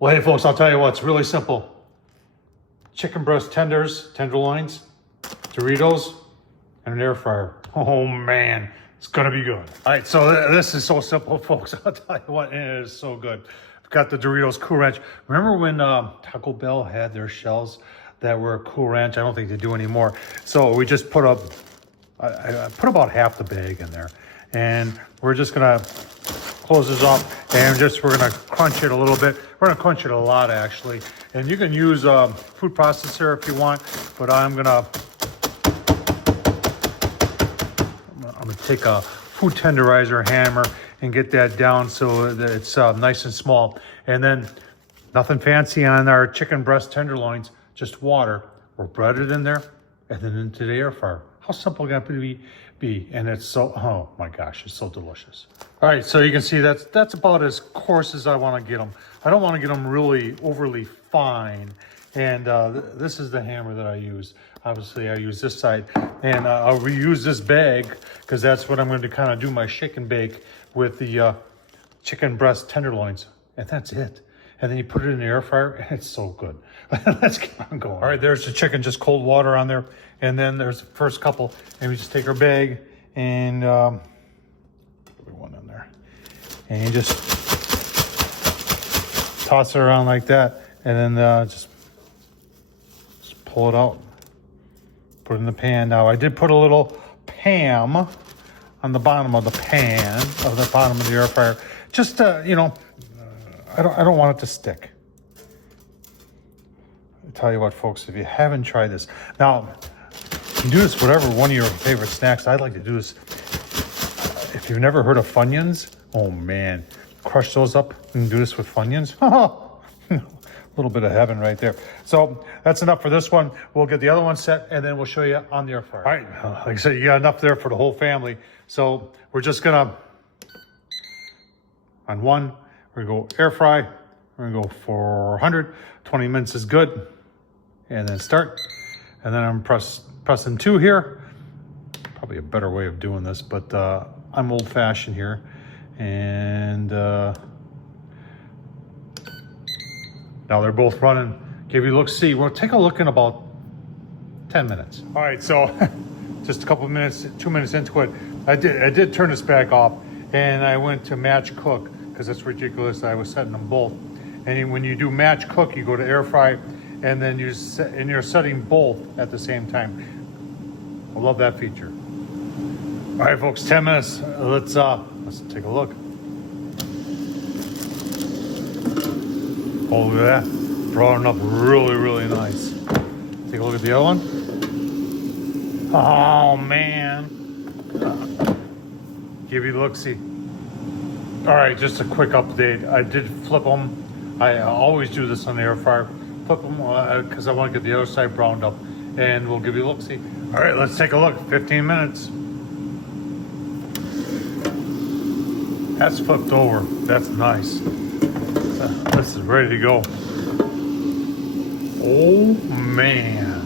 Well, hey folks, I'll tell you what, it's really simple. Chicken breast tenders, tenderloins, Doritos, and an air fryer. Oh man, it's gonna be good. All right, so this is so simple, folks. I'll tell you what, it is so good. I've got the Doritos Cool Ranch. Remember when Taco Bell had their shells that were Cool Ranch? I don't think they do anymore. So we just put up, I put about half the bag in there, and we're just gonna close this up, and we're gonna crunch it a little bit. We're gonna crunch it a lot, actually. And you can use a food processor if you want, but I'm gonna take a food tenderizer hammer and get that down so that it's nice and small. And then nothing fancy on our chicken breast tenderloins, just water. We'll bread it in there and then into the air fryer. How simple can it be? And it's so, oh my gosh, it's so delicious. All right, so you can see that's about as coarse as I want to get them. I don't want to get them really overly fine. And this is the hammer that I use. Obviously, I use this side, and I'll reuse this bag because that's what I'm going to kind of do my shake and bake with the chicken breast tenderloins, and that's it. And then you put it in the air fryer, and it's so good. Let's get on going. All right, there's the chicken, just cold water on there, and then there's the first couple, and we just take our bag and put one in there, and you just toss it around like that, and then just pull it out. Put it in the pan. Now I did put a little Pam on the bottom of the pan, of the bottom of the air fryer. Just you know, I don't want it to stick. I'll tell you what, folks, if you haven't tried this, now you can do this whatever one of your favorite snacks. I'd like to do this. If you've never heard of Funyuns, oh man, crush those up and do this with Funyuns. A little bit of heaven right there. So that's enough for this one. We'll get the other one set, and then we'll show you on the air fryer. All right, like I said, you got enough there for the whole family. So we're just gonna, on one, we're gonna go air fry. We're gonna go 400, 20 minutes is good. And then start. And then I'm pressing 2 here. Probably a better way of doing this, but I'm old fashioned here. And now they're both running. Give you a look, see. We'll take a look in about 10 minutes. All right, so just a couple minutes, 2 minutes into it, I did turn this back off, and I went to match cook because it's ridiculous. I was setting them both, and when you do match cook, you go to air fry, and then you're setting both at the same time. I love that feature. All right, folks, 10 minutes. Let's take a look. Oh, look at that. Broadened up really, really nice. Take a look at the other one. Oh, man. Give you a look-see. All right, just a quick update. I did flip them. I always do this on the air fryer. Flip them because I want to get the other side browned up. And we'll give you a look-see. All right, let's take a look. 15 minutes. That's flipped over. That's nice. This is ready to go. Oh man.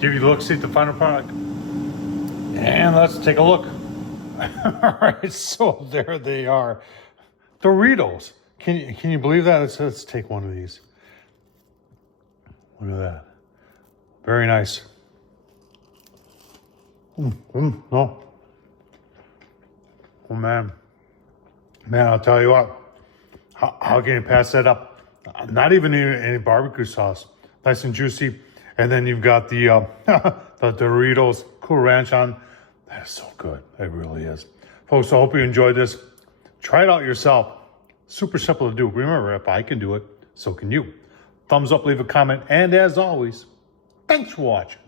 Give you a look, see at the final product. And let's take a look. All right, so there they are. Doritos. Can you believe that? Let's take one of these. Look at that. Very nice. No. Oh man. Man, I'll tell you what, how can you pass that up? Not even any barbecue sauce. Nice and juicy. And then you've got the the Doritos Cool Ranch on. That is so good. It really is. Folks, I hope you enjoyed this. Try it out yourself. Super simple to do. Remember, if I can do it, so can you. Thumbs up, leave a comment. And as always, thanks for watching.